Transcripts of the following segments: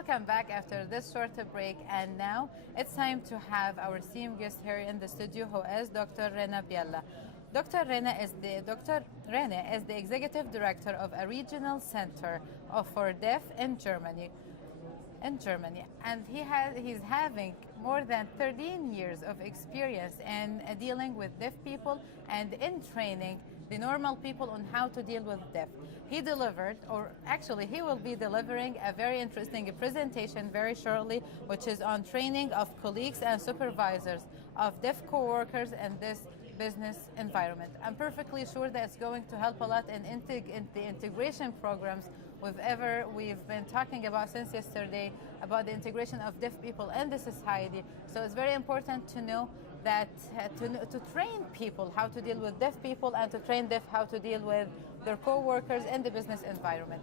welcome back after this short break. And now it's time to have our esteemed guest here in the studio, who is Dr. Rena Biella. Dr. Rena is the Executive Director of a regional center for deaf in Germany. And he's having more than 13 years of experience in dealing with deaf people and in training the normal people on how to deal with deaf. He delivered, or actually he will be delivering, a very interesting presentation very shortly, which is on training of colleagues and supervisors of deaf co-workers in this business environment. I'm perfectly sure that it's going to help a lot in the integration programs we've been talking about since yesterday, about the integration of deaf people in the society. So it's very important to know that to train people how to deal with deaf people and to train deaf how to deal with their co-workers in the business environment.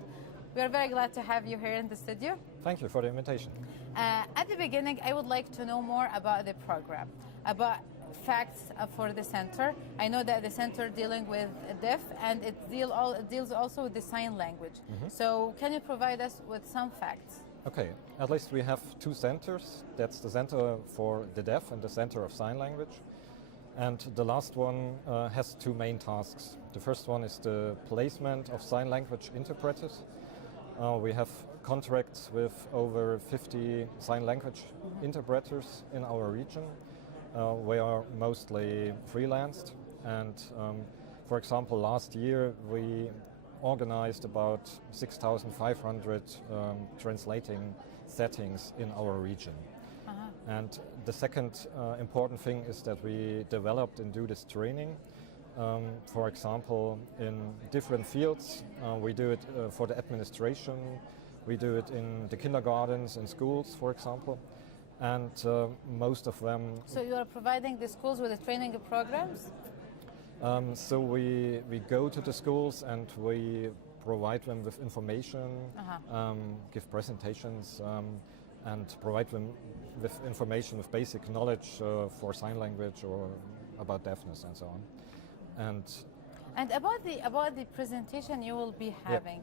We are very glad to have you here in the studio. Thank you for the invitation. At the beginning, I would like to know more about the program, about facts for the center. I know that the center dealing with deaf, and it deals also with the sign language. Mm-hmm. So can you provide us with some facts? Okay, at least we have two centers. That's the Center for the Deaf and the Center of Sign Language. And the last one has two main tasks. The first one is the placement of sign language interpreters. We have contracts with over 50 sign language interpreters in our region. We are mostly freelanced, and for example, last year we organized about 6,500 translating settings in our region. Uh-huh. And the second important thing is that we developed and do this training. For example, in different fields. We do it for the administration, we do it in the kindergartens and schools, for example. And most of them... So you are providing the schools with the training programs? So we go to the schools and we provide them with information, give presentations, and provide them with information with basic knowledge for sign language or about deafness and so on. And about the presentation you will be having,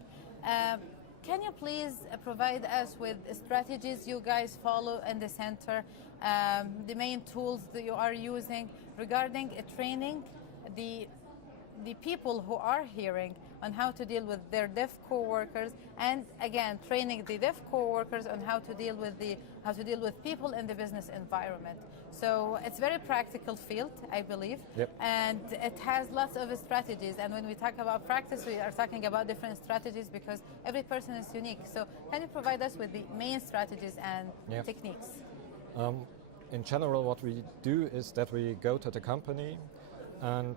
can you please provide us with strategies you guys follow in the center, the main tools that you are using regarding training the people who are hearing on how to deal with their deaf co-workers, and again training the deaf co-workers on how to deal with people in the business environment. So it's a very practical field, I believe. Yep. And it has lots of strategies, and when we talk about practice, we are talking about different strategies because every person is unique. So can you provide us with the main strategies and techniques? In general, what we do is that we go to the company, and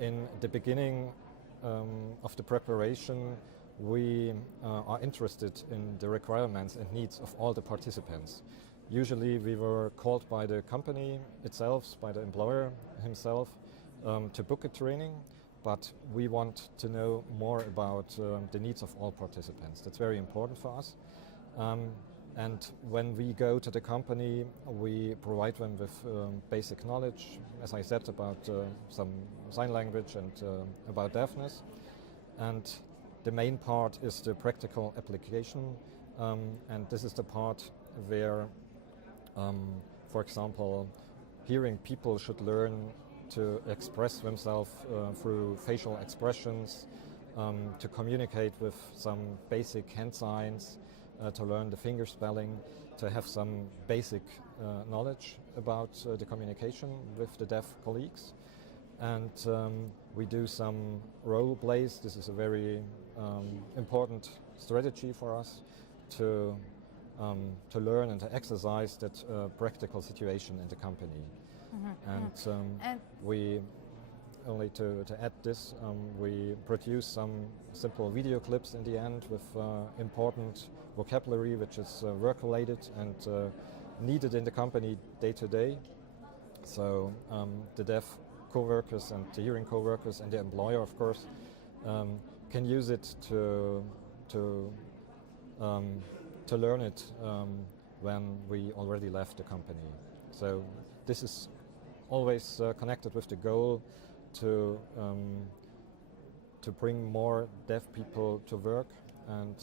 in the beginning of the preparation, we are interested in the requirements and needs of all the participants. Usually we were called by the company itself, by the employer himself, to book a training, but we want to know more about the needs of all participants. That's very important for us. And when we go to the company, we provide them with basic knowledge, as I said, about some sign language and about deafness. And the main part is the practical application, and this is the part where, for example, hearing people should learn to express themselves through facial expressions, to communicate with some basic hand signs, to learn the finger spelling, to have some basic knowledge about the communication with the deaf colleagues. And we do some role plays. This is a very important strategy for us to learn and to exercise that practical situation in the company. Mm-hmm. And we only to add this, we produce some simple video clips in the end with important vocabulary which is work-related and needed in the company day to day. So the deaf co-workers and the hearing co-workers and the employer, of course, can use it to learn it when we already left the company. So this is always connected with the goal to bring more deaf people to work, and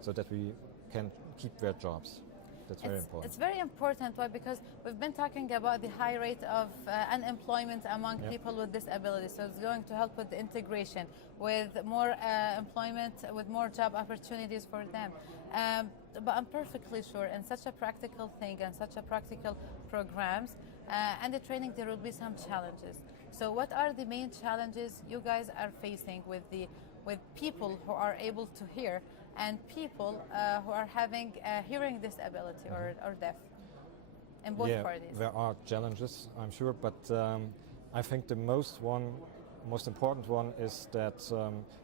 so that we can keep their jobs. That's very important. It's very important. Why? Because we've been talking about the high rate of unemployment among people with disabilities. So it's going to help with the integration, with more employment, with more job opportunities for them. But I'm perfectly sure in such a practical thing and such a practical programs and the training, there will be some challenges. So what are the main challenges you guys are facing with people who are able to hear and people who are having hearing disability or deaf in both parties? There are challenges, I'm sure, but I think the most important one is that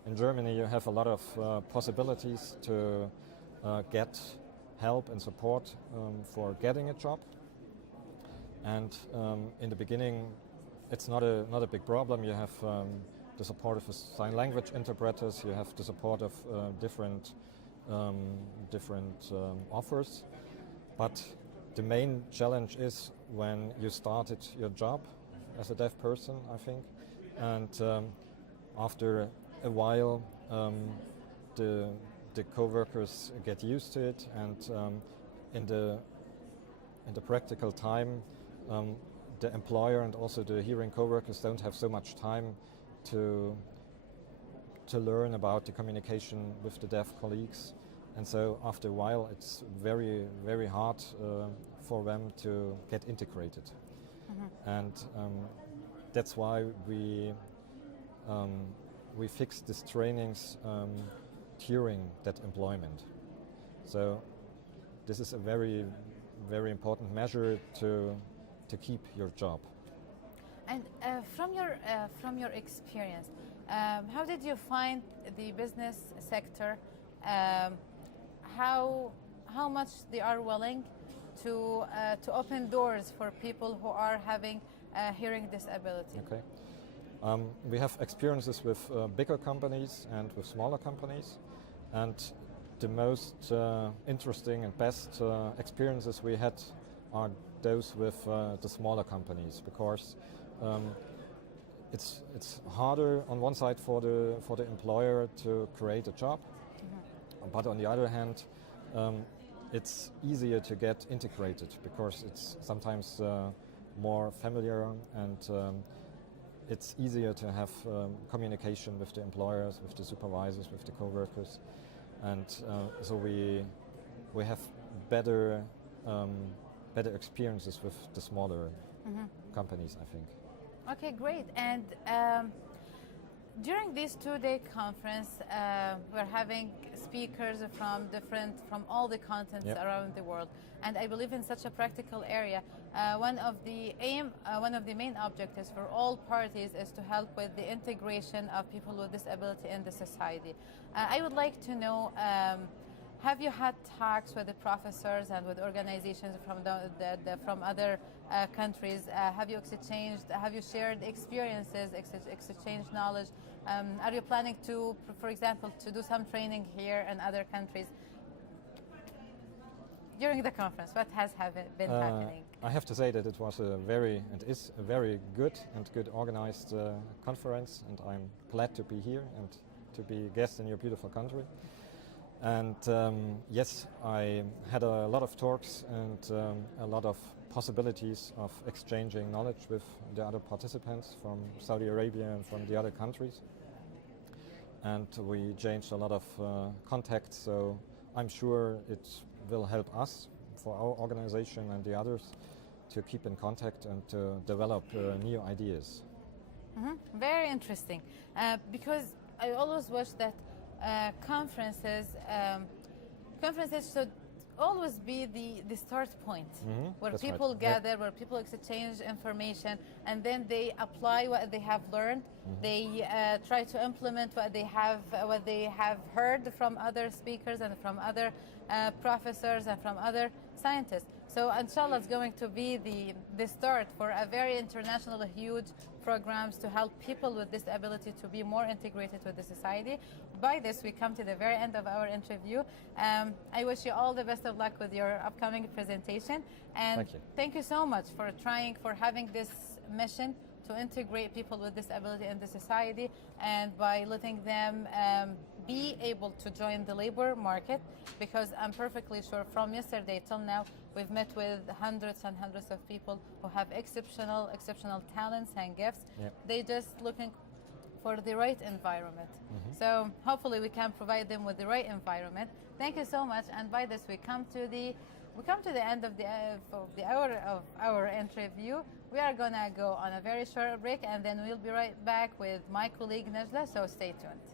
in Germany you have a lot of possibilities to get help and support for getting a job. And in the beginning, it's not a big problem. You have the support of sign language interpreters. You have the support of different offers. But the main challenge is when you started your job as a deaf person, I think, and after a while, the co-workers get used to it, and in the practical time, the employer and also the hearing co-workers don't have so much time to learn about the communication with the deaf colleagues, and so after a while it's very, very hard for them to get integrated. And that's why we fixed these trainings during that employment. So this is a very, very important measure to keep your job. And from your experience, how did you find the business sector? How much they are willing to open doors for people who are having hearing disability? Okay. We have experiences with bigger companies and with smaller companies, and the most interesting and best experiences we had are those with the smaller companies, because it's harder on one side for the employer to create a job, but on the other hand, it's easier to get integrated because it's sometimes more familiar, and it's easier to have communication with the employers, with the supervisors, with the co-workers, and so we have better experiences with the smaller companies, I think. Okay, great. And during this two-day conference, we're having speakers from all the continents around the world. And I believe in such a practical area, one of the main objectives for all parties is to help with the integration of people with disability in the society. I would like to know, have you had talks with the professors and with organizations from other countries? Have you shared experiences, exchanged knowledge? Are you planning to, for example, to do some training here in other countries? During the conference, what has been happening? I have to say that it was is a very good organized conference, and I'm glad to be here and to be a guest in your beautiful country. And yes, I had a lot of talks and a lot of possibilities of exchanging knowledge with the other participants from Saudi Arabia and from the other countries. And we changed a lot of contacts, so I'm sure it will help us, for our organization and the others, to keep in contact and to develop new ideas. Very interesting, because I always wish that conferences should always be the start point, where That's people right. gather, where people exchange information, and then they apply what they have learned. They try to implement what they have heard from other speakers and from other professors and from other scientists. So inshallah, it's going to be the start for a very international, huge programs to help people with disability to be more integrated with the society. By this, we come to the very end of our interview. I wish you all the best of luck with your upcoming presentation. And thank you so much for having this mission to integrate people with disability in the society, and by letting them be able to join the labor market, because I'm perfectly sure from yesterday till now we've met with hundreds and hundreds of people who have exceptional talents and gifts. Yep. They just looking for the right environment. So hopefully we can provide them with the right environment. Thank you so much. And by this we come to the end of the hour of our interview. We are gonna go on a very short break, and then we'll be right back with my colleague Najla. So stay tuned.